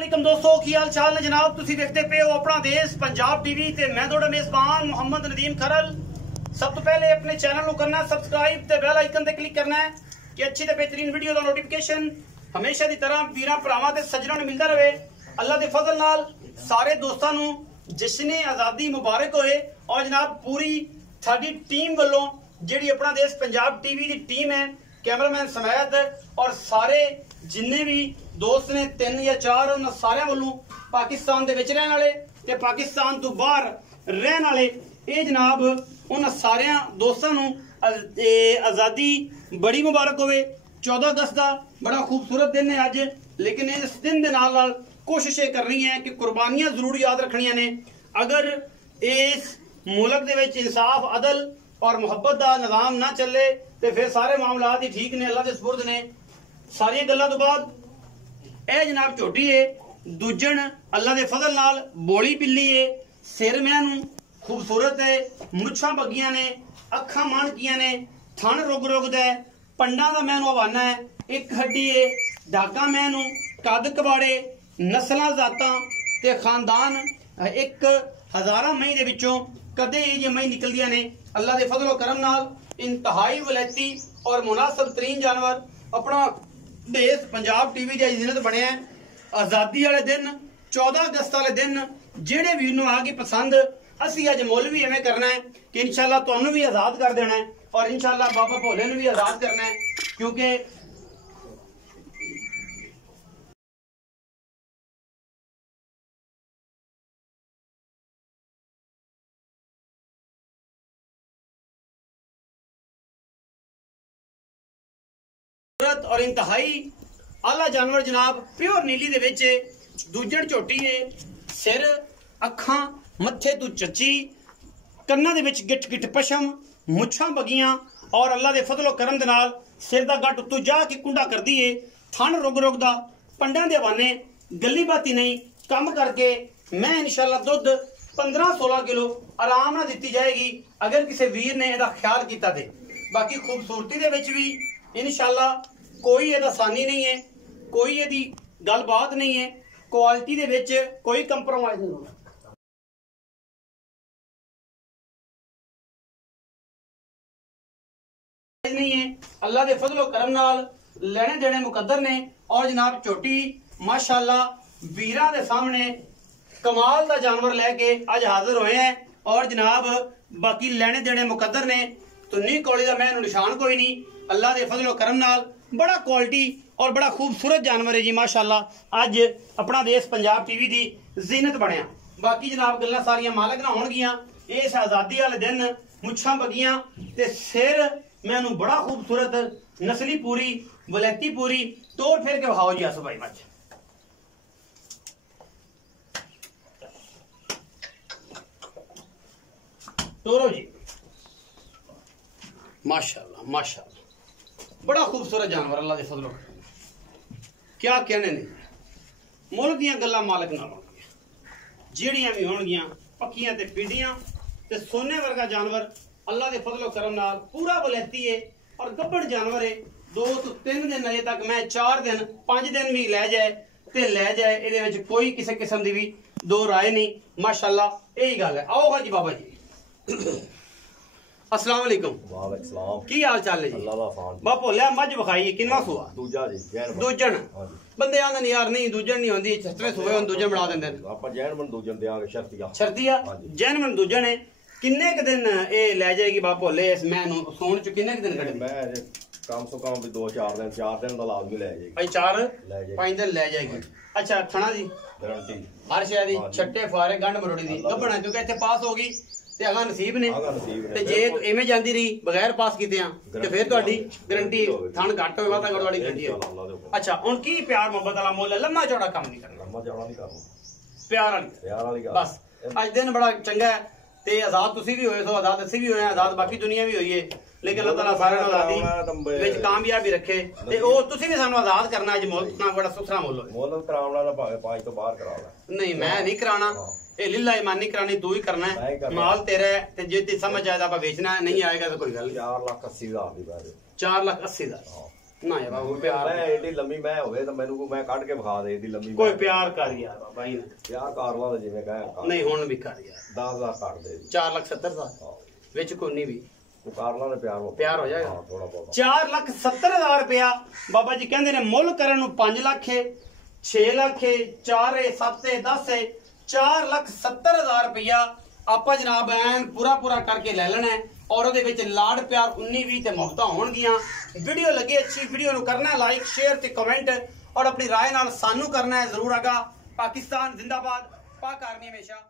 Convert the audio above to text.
वालेकुम दोस्तों, की हाल चाल ने जनाब। तुसी देखते पे हो अपना देश पंजाब टीवी ते मैं थोड़ा मेजबान मोहम्मद नदीम खरल। सब तो पहले अपने चैनल को करना सब्सक्राइब ते बेल आइकन ते क्लिक करना है कि अच्छी ते बेहतरीन वीडियो का नोटिफिकेशन हमेशा की तरह वीरां भरावां ते सज्जणां नूं मिलदा रहे। अल्लाह दे फजल नाल सारे दोस्तां नूं जश्न आज़ादी मुबारक होए। और जनाब पूरी साडी टीम वालों जिहड़ी अपना देश पंजाब टीवी की टीम है, कैमरामैन समैत और सारे जिन्ने भी दोस्त ने 3 या 4 उन्हां सारियां वालों पाकिस्तान दे विच रहण वाले ते पाकिस्तान तो बाहर रहण वाले ये जनाब उन्हां सारियां दोस्तां नूं आज़ादी बड़ी मुबारक होवे। 14 अगस्त का बड़ा खूबसूरत दिन है अज, लेकिन इस दिन दे नाल नाल कोशिश ये करनी है कि कुर्बानियां जरूर याद रखनियां ने। अगर इस मुल्क दे विच इंसाफ अदल और मुहब्बत का निज़ाम ना चले तो फिर सारे मामलात ही ठीक ने, अल्लाह दे सुपुर्द ने। सारी गल्लां तो बाद ए जनाब झोटी है दूजन अल्लाह दे फजल नाल बोली पिल्ली है, सिर मैनू खूबसूरत है, मुछां बगियां ने, अखां माणकियां ने, थन रुग रुगदा है, पंडा दा मैनू हवाना है, एक हड्डी है, डाका मैनू, कद कबाड़े, नस्लां जातां ते खानदान एक हजारां मई दे विचों कदे ये मई निकलदियां ने। अल्लाह दे फजल करम नाल इंतहाई वलैती और मुनासिब तरीन जानवर अपना देश पंजाब टीवी की जिन्नत बने हैं। आज़ादी वाले दिन 14 अगस्त वाले दिन जेड़े वीर नूं आ गई पसंद, असी अज मुल भी इवें करना है कि इंशाअल्लाह तुहानूं भी आज़ाद कर देना है और इंशाअल्लाह बाबा भोले नूं भी आज़ाद करना है, क्योंकि और इंतहाई आला जानवर जनाब प्योर नीली दे विच दूजन झोटी है, सिर अखां मत्थे तू चची, कन्नां दे विच गिठ गिठ पशम, मुछां बगियां और अल्लाह दे फजलो करम दे नाल सिर दा गट उत्तों जा के कुंडा करदी है, थन रुग रुग दा, पंडां दे हवाने, गली बाती नहीं कम करके मैं इंशाअल्लाह दुध 15-16 किलो आराम नाल दित्ती जाएगी अगर किसी वीर ने इहदा ख्याल कीता ते। बाकी खूबसूरती दे विच भी इंशाअल्लाह कोई ये आसानी नहीं है, कोई ये गलबात नहीं है, क्वालिटी दे विच कोई कंप्रोमाइज नहीं होना नहीं है। अल्लाह दे फजलो करम नाल लेने देने मुकद्दर ने। और जनाब झोटी माशाअल्लाह वीरां दे सामने कमाल दा जानवर लेके अज हाजिर होए हैं और जनाब बाकी लेने देने मुकद्दर ने। तुन्नी कौली दा मैं निशान कोई नहीं। अल्लाह दे फजलो करम नाल बड़ा क्वालिटी और बड़ा खूबसूरत जानवर है जी माशाअल्लाह। अज अपना देश पंजाब टीवी की जीनत बनया। बाकी जनाब गल्लां सारियां मालक ना होणगियां। इस आज़ादी वाले दिन मुछां बगियां ते सिर मैनू बड़ा खूबसूरत, नस्ली पूरी, वलैती पूरी, तोड़ फिर के बहाओ जी आसो भाई मच। तोड़ो जी माशाअल्लाह माशाअल्लाह, बड़ा खूबसूरत जानवर अल्लाह दे फजलो क्या कहने ने। मुल्क दियां गल्लां मालक नाल होणगियां, जेड़ियां भी होणगियां पक्कियां ते पीढ़ियां ते सोने वर्गा जानवर अल्लाह दे फजलो करम नाल पूरा वलैती है और गब्बड़ जानवर है। 2 तो 3 दिन अजे तक मैं 4 दिन 5 दिन भी लै जाए ते लै जाए, इहदे विच कोई किसी किस्म दी भी दो राय नहीं माशाअल्लाह। यही गल है। आओ हाजी बाबा जी अस्सलाम वालेकुम। वालेकुम सलाम। की हाल चाल है जी? अल्लाह दा फजल। बा भोलिया मज विखाई किन्ना सुआ? दूजा जी जैन दूजन बंदे आंदे ने यार नहीं दूजन नहीं होंदी, छतरे सुए हुन दूजन बना देंदे ने। ਆਪਾਂ ਜੈਨ ਮਨ ਦੂਜਨ ਦੇਾਂਗੇ ਸ਼ਰਤੀਆ शर्तिया जैनमन दूजन है। किन्ने क दिन ए लै जाएगी बा भोले इस मैं सोन च किन्ने क दिन कढदी? मैं अजे कम सो कम भी 2-4 दिन 4 दिन ਦਾ ਲਾਜ਼ਮੀ ਲੈ ਜਾਏਗੀ भाई 4 ਲੈ ਜਾਏਗੀ 5 दिन लै जाएगी। अच्छा खाना जी ਗਾਰੰਟੀ हर शे दी छट्टे फारे गंढ मरोड़ी दी गब्बण क्योंकि इत्थे पास होगी ते अगा नसीब ने ਆਗਾ ਨਸੀਬ ते ਨੇ जे इवें जांदी रही बगैर पास कीते ते फिर तुहाडी गारंटी थण घट होवे वाता गड़वाड़ी गारंटी है। अच्छा हुन की प्यार मोहब्बत वाला मुल लम्मा चौड़ा काम नहीं करना, ਲੰਮਾ ਜਾਣਾ ਨਹੀਂ ਕਰਨਾ, प्यार वाली ਪਿਆਰ ਵਾਲੀ ਗੱਲ बस। अज दिन बड़ा चंगा है ते आजाद तुसी भी होए सो आजाद असी भी होए आजाद बाकी दुनिया भी होई है, लेकिन अल्लाह ताला सारे नूं आजादी विच कामयाबी रखे ते ओ तुसी भी सानू आजाद करना। अज मुल्क ना बड़ा सुथरा मुल होए। ਮੁੱਲ ਕਰਾਉਣਾ ਤਾਂ ਭਾਵੇਂ 5 ਤੋਂ ਬਾਹਰ ਕਰਾ ਲੈ। नहीं मैं नहीं कराना, ये लीला ईमानी करानी तू ही करना है। माल तेरा है ते जे ते समझ आएगा आप बेचना है, नहीं आएगा तो कोई गल नहीं। 4,80,000 ਦੀ ਬਾਰੇ 4,80,000 ਨਾ ਯਾਰ ਬਾਬੂ ਪਿਆਰ ਮੈਂ ਏਡੀ ਲੰਮੀ ਮੈਂ ਹੋਵੇ ਤਾਂ ਮੈਨੂੰ ਮੈਂ ਕੱਢ ਕੇ ਵਿਖਾ ਦੇ ਏਡੀ ਲੰਮੀ ਕੋਈ ਪਿਆਰ ਕਰ ਯਾਰ ਬਾਬਾ ਜੀ ਪਿਆਰ ਕਾਰਵਾਂ ਦਾ ਜਿਵੇਂ ਕਹਾਂ ਨਹੀਂ ਹੁਣ ਵੀ ਕਰ ਯਾਰ 10,000 ਕੱਢ ਦੇ 4,70,000 ਵਿੱਚ ਕੋਈ ਨਹੀਂ ਵੀ ਤੂੰ ਕਾਰਵਾਂ ਦਾ ਪਿਆਰ ਹੋ ਜਾਏਗਾ ਹਾਂ ਥੋੜਾ ਬਹੁਤ 4,70,000 ਰੁਪਇਆ ਬਾਬਾ ਜੀ ਕਹਿੰਦੇ ਨੇ ਮੁੱਲ ਕਰਨ ਨੂੰ 5 ਲੱਖ ਹੈ 6 ਲੱਖ ਹੈ 4 ਹੈ 7 ਹੈ 10 ਹੈ 4,70,000 ਰੁਪਇਆ ਆਪਾਂ ਜਨਾਬ ਐਨ ਪੂਰਾ ਕਰਕੇ ਲੈ ਲੈਣਾ ਔਰ ਉਹਦੇ ਵਿੱਚ ਲਾਡ ਪਿਆਰ 19-20 ਤੇ ਮੁਹੱਬਤਾਂ ਹੋਣਗੀਆਂ। ਵੀਡੀਓ ਲੱਗੇ ਅੱਛੀ ਵੀਡੀਓ ਨੂੰ ਕਰਨਾ ਲਾਈਕ ਸ਼ੇਅਰ ਤੇ ਕਮੈਂਟ ਔਰ ਆਪਣੀ ਰਾਏ ਨਾਲ ਸਾਨੂੰ ਕਰਨਾ ਹੈ ਜ਼ਰੂਰ। ਆਗਾ ਪਾਕਿਸਤਾਨ ਜ਼ਿੰਦਾਬਾਦ, ਪਾਕ ਆਰਮੀ ਹਮੇਸ਼ਾ।